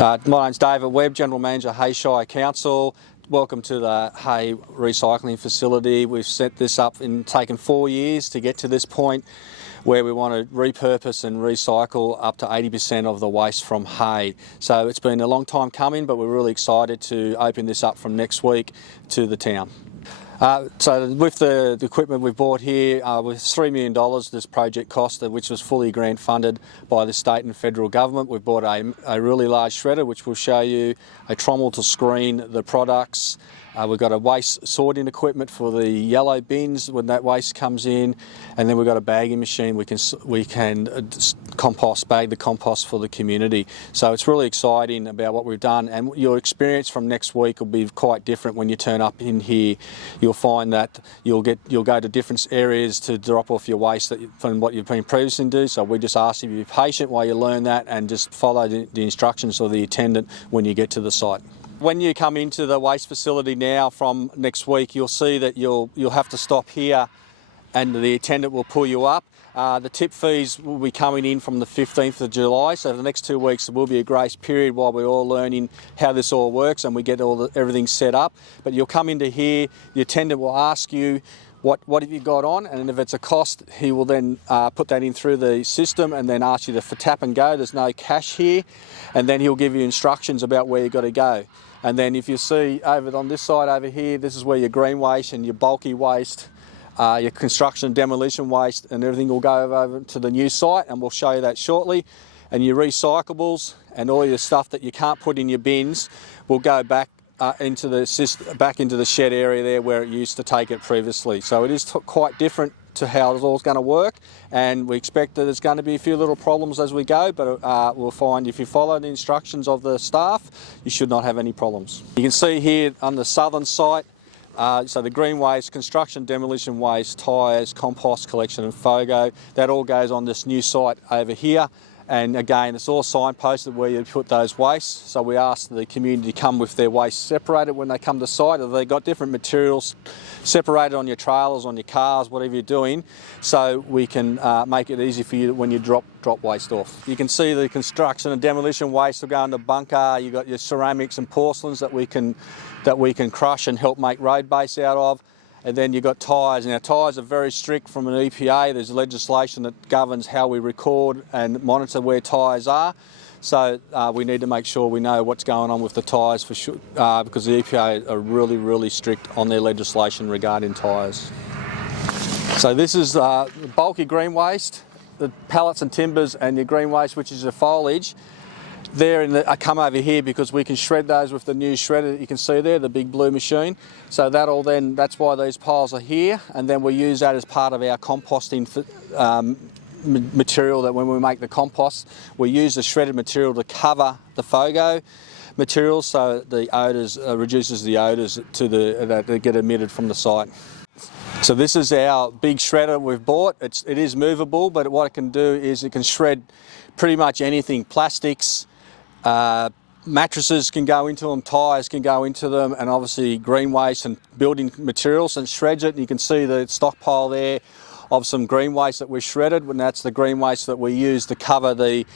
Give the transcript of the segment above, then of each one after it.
My name's David Webb, General Manager, Shire Council. Welcome to the hay recycling facility. We've set this up and taken 4 years to get to this point where we want to repurpose and recycle up to 80% of the waste from hay. So it's been a long time coming, but we're really excited to open this up from next week to the town. So with the equipment we've bought here, with $3 million this project cost, which was fully grant funded by the state and federal government. We've bought a really large shredder, which will show you a trommel to screen the products. We've got a waste sorting equipment for the yellow bins when that waste comes in, and then we've got a bagging machine. We can bag the compost for the community. So it's really exciting about what we've done, and your experience from next week will be quite different when you turn up in here. You'll find that you'll go to different areas to drop off your waste from what you've been previously doing. So we just ask you to be patient while you learn that and just follow the instructions of the attendant when you get to the site. When you come into the waste facility now from next week, you'll see that you'll have to stop here and the attendant will pull you up. The tip fees will be coming in from the 15th of July, so for the next 2 weeks there will be a grace period while we're all learning how this all works and we get everything set up. But you'll come into here, the attendant will ask you, what have you got on? And if it's a cost, he will then put that in through the system and then ask you to tap and go. There's no cash here. And then he'll give you instructions about where you've got to go. And then if you see over on this side over here, this is where your green waste and your bulky waste, your construction and demolition waste and everything will go over to the new site, and we'll show you that shortly. And your recyclables and all your stuff that you can't put in your bins will go back into the shed area there where it used to take it previously. So it is quite different to how it's all going to work, and we expect that there's going to be a few little problems as we go, but we'll find if you follow the instructions of the staff, you should not have any problems. You can see here on the southern site, so the green waste, construction, demolition waste, tyres, compost collection and FOGO, that all goes on this new site over here. And again, it's all signposted where you put those wastes. So we ask the community to come with their waste separated when they come to site. If they've got different materials separated on your trailers, on your cars, whatever you're doing, so we can make it easy for you when you drop waste off. You can see the construction and demolition waste will go in the bunker. You've got your ceramics and porcelains that we can crush and help make road base out of. And then you've got tyres. Now tyres are very strict from an EPA. There's legislation that governs how we record and monitor where tyres are. So we need to make sure we know what's going on with the tyres for sure, because the EPA are really, really strict on their legislation regarding tyres. So this is bulky green waste, the pallets and timbers, and your green waste, which is your foliage. I come over here because we can shred those with the new shredder that you can see there, the big blue machine. So that's why these piles are here, and then we use that as part of our composting material. That when we make the compost, we use the shredded material to cover the FOGO material, so the odours reduces the odours that get emitted from the site. So this is our big shredder we've bought. It is movable, but what it can do is it can shred pretty much anything, plastics. Mattresses can go into them, tyres can go into them, and obviously green waste and building materials, and shreds it. And you can see the stockpile there of some green waste that we shredded, and that's the green waste that we use to cover the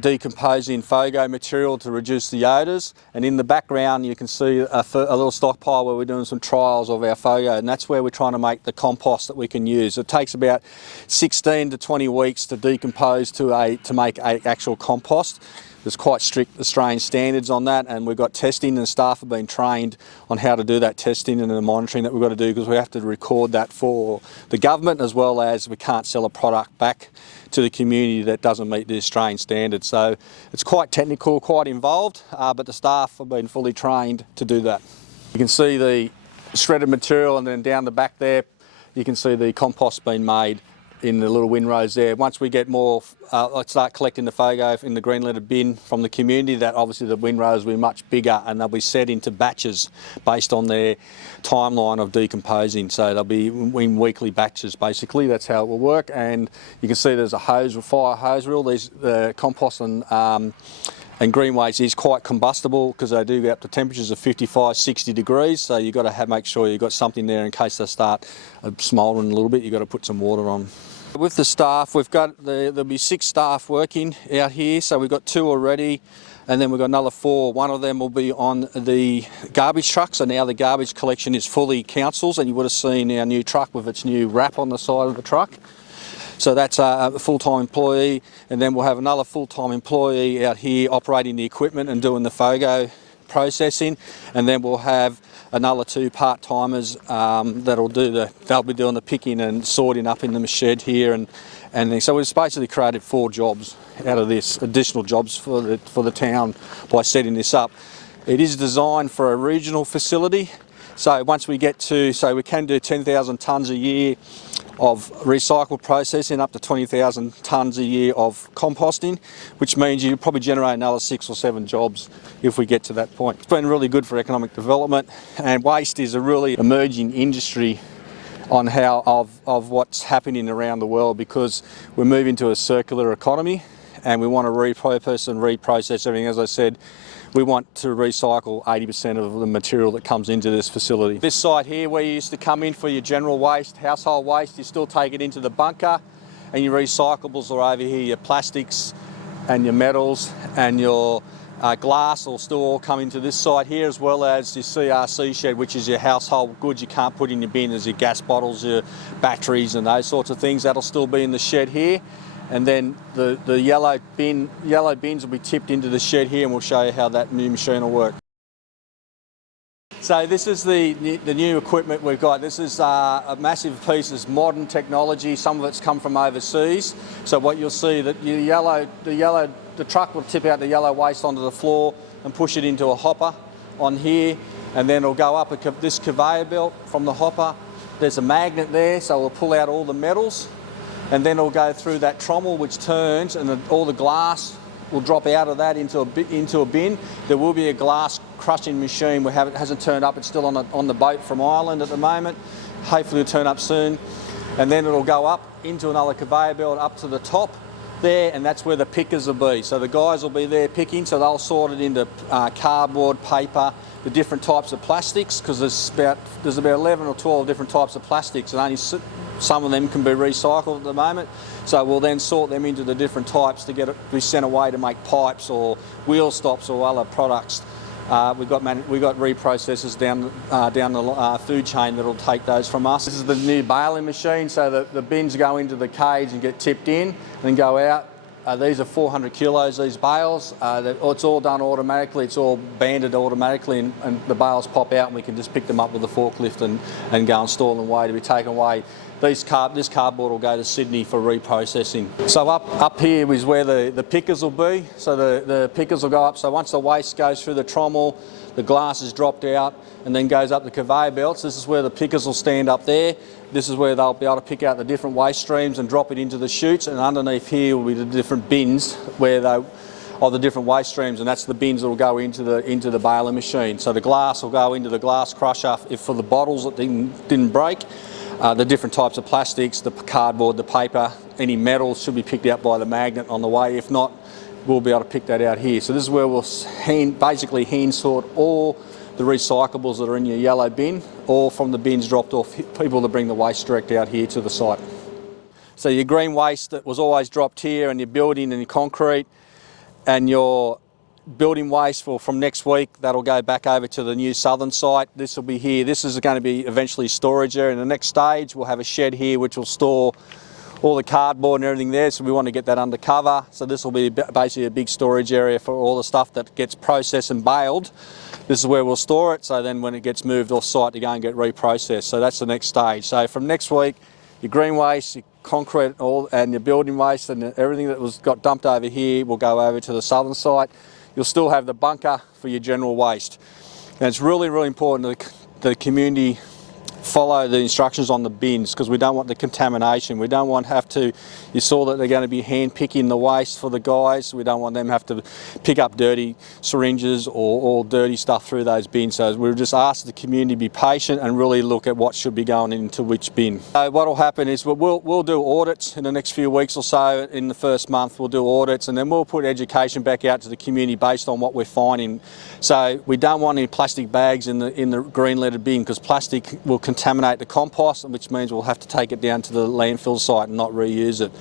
decomposing FOGO material to reduce the odours. And in the background you can see a little stockpile where we're doing some trials of our FOGO, and that's where we're trying to make the compost that we can use. It takes about 16 to 20 weeks to decompose to make an actual compost. There's quite strict Australian standards on that, and we've got testing, and staff have been trained on how to do that testing and the monitoring that we've got to do, because we have to record that for the government, as well as we can't sell a product back to the community that doesn't meet the Australian standards. So it's quite technical, quite involved, but the staff have been fully trained to do that. You can see the shredded material, and then down the back there you can see the compost being made in the little windrows there. Once we get more, start collecting the FOGO in the green lettered bin from the community, that obviously the windrows will be much bigger, and they'll be set into batches based on their timeline of decomposing. So they'll be in weekly batches basically. That's how it will work. And you can see there's a fire hose reel. The compost and green waste is quite combustible because they do get up to temperatures of 55, 60 degrees. So you've got to make sure you've got something there in case they start smouldering a little bit. You've got to put some water on. With the staff, there'll be 6 staff working out here. So we've got 2 already. And then we've got another 4. One of them will be on the garbage truck. So now the garbage collection is fully council's, and you would have seen our new truck with its new wrap on the side of the truck. So that's a full-time employee, and then we'll have another full-time employee out here operating the equipment and doing the FOGO processing, and then we'll have another 2 part-timers they'll be doing the picking and sorting up in the shed here, and so we've basically created 4 jobs out of this, additional jobs for the town by setting this up. It is designed for a regional facility, so once we get to, so we can do 10,000 tonnes a year of recycle processing, up to 20,000 tonnes a year of composting, which means you probably generate another 6 or 7 jobs if we get to that point. It's been really good for economic development, and waste is a really emerging industry on how of what's happening around the world, because we're moving to a circular economy and we want to repurpose and reprocess everything. As I said, we want to recycle 80% of the material that comes into this facility. This site here, where you used to come in for your general waste, household waste, you still take it into the bunker, and your recyclables are over here. Your plastics and your metals and your glass will still all come into this site here, as well as your CRC shed, which is your household goods you can't put in your bin, as your gas bottles, your batteries and those sorts of things. That'll still be in the shed here. And then the yellow bins will be tipped into the shed here, and we'll show you how that new machine will work. So this is the new equipment we've got. This is a massive piece of modern technology. Some of it's come from overseas. So what you'll see, that the truck will tip out the yellow waste onto the floor and push it into a hopper on here, and then it'll go up this conveyor belt from the hopper. There's a magnet there, so we'll pull out all the metals, and then it'll go through that trommel, which turns, and all the glass will drop out of that into a bin. There will be a glass crushing machine. It hasn't turned up. It's still on the boat from Ireland at the moment. Hopefully it'll turn up soon. And then it'll go up into another conveyor belt up to the top there, and that's where the pickers will be. So the guys will be there picking, so they'll sort it into cardboard, paper, the different types of plastics, because there's about 11 or 12 different types of plastics, and only some of them can be recycled at the moment. So we'll then sort them into the different types to be sent away to make pipes or wheel stops or other products. We've got reprocessors down the food chain that'll take those from us. This is the new baling machine, so the bins go into the cage and get tipped in and then go out. These are 400 kilos, these bales. It's all done automatically. It's all banded automatically, and the bales pop out, and we can just pick them up with a forklift and go and store them away to be taken away. This cardboard will go to Sydney for reprocessing. So up here is where the pickers will be. So the pickers will go up. So once the waste goes through the trommel, the glass is dropped out and then goes up the conveyor belts. This is where the pickers will stand up there. This is where they'll be able to pick out the different waste streams and drop it into the chutes. And underneath here will be the different bins of the different waste streams, and that's the bins that will go into the baling machine. So the glass will go into the glass crusher for the bottles that didn't break. The different types of plastics, the cardboard, the paper, any metals should be picked out by the magnet on the way. If not, we'll be able to pick that out here. So this is where we'll basically hand sort all the recyclables that are in your yellow bin, all from the bins dropped off, people that bring the waste direct out here to the site. So your green waste that was always dropped here, and your building and your concrete and your building waste from next week, that'll go back over to the new southern site. This will be here. This is going to be eventually storage area. In the next stage, we'll have a shed here which will store all the cardboard and everything there, so we want to get that under cover. So this will be basically a big storage area for all the stuff that gets processed and baled. This is where we'll store it, so then when it gets moved off site to go and get reprocessed. So that's the next stage. So from next week, your green waste, your concrete and your building waste and everything that got dumped over here will go over to the southern site. You'll still have the bunker for your general waste. And it's really, really important that the community follow the instructions on the bins, because we don't want the contamination. We don't want you saw that they're going to be hand picking the waste for the guys. We don't want them to have to pick up dirty syringes or dirty stuff through those bins. So we've just asked the community to be patient and really look at what should be going into which bin. So what will happen is we'll do audits in the next few weeks or so. In the first month we'll do audits, and then we'll put education back out to the community based on what we're finding. So we don't want any plastic bags in the green leaded bin, because plastic will contaminate the compost, which means we'll have to take it down to the landfill site and not reuse it.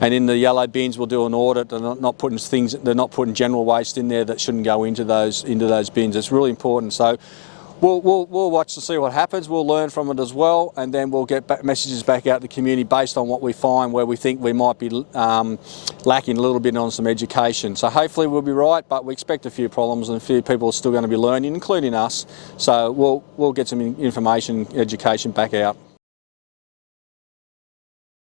And in the yellow bins, we'll do an audit. They're not putting general waste in there that shouldn't go into those bins. It's really important. So we'll watch to see what happens. We'll learn from it as well, and then we'll get messages back out to the community based on what we find where we think we might be lacking a little bit on some education. So hopefully we'll be right, but we expect a few problems and a few people are still going to be learning, including us. So we'll get some information, education back out.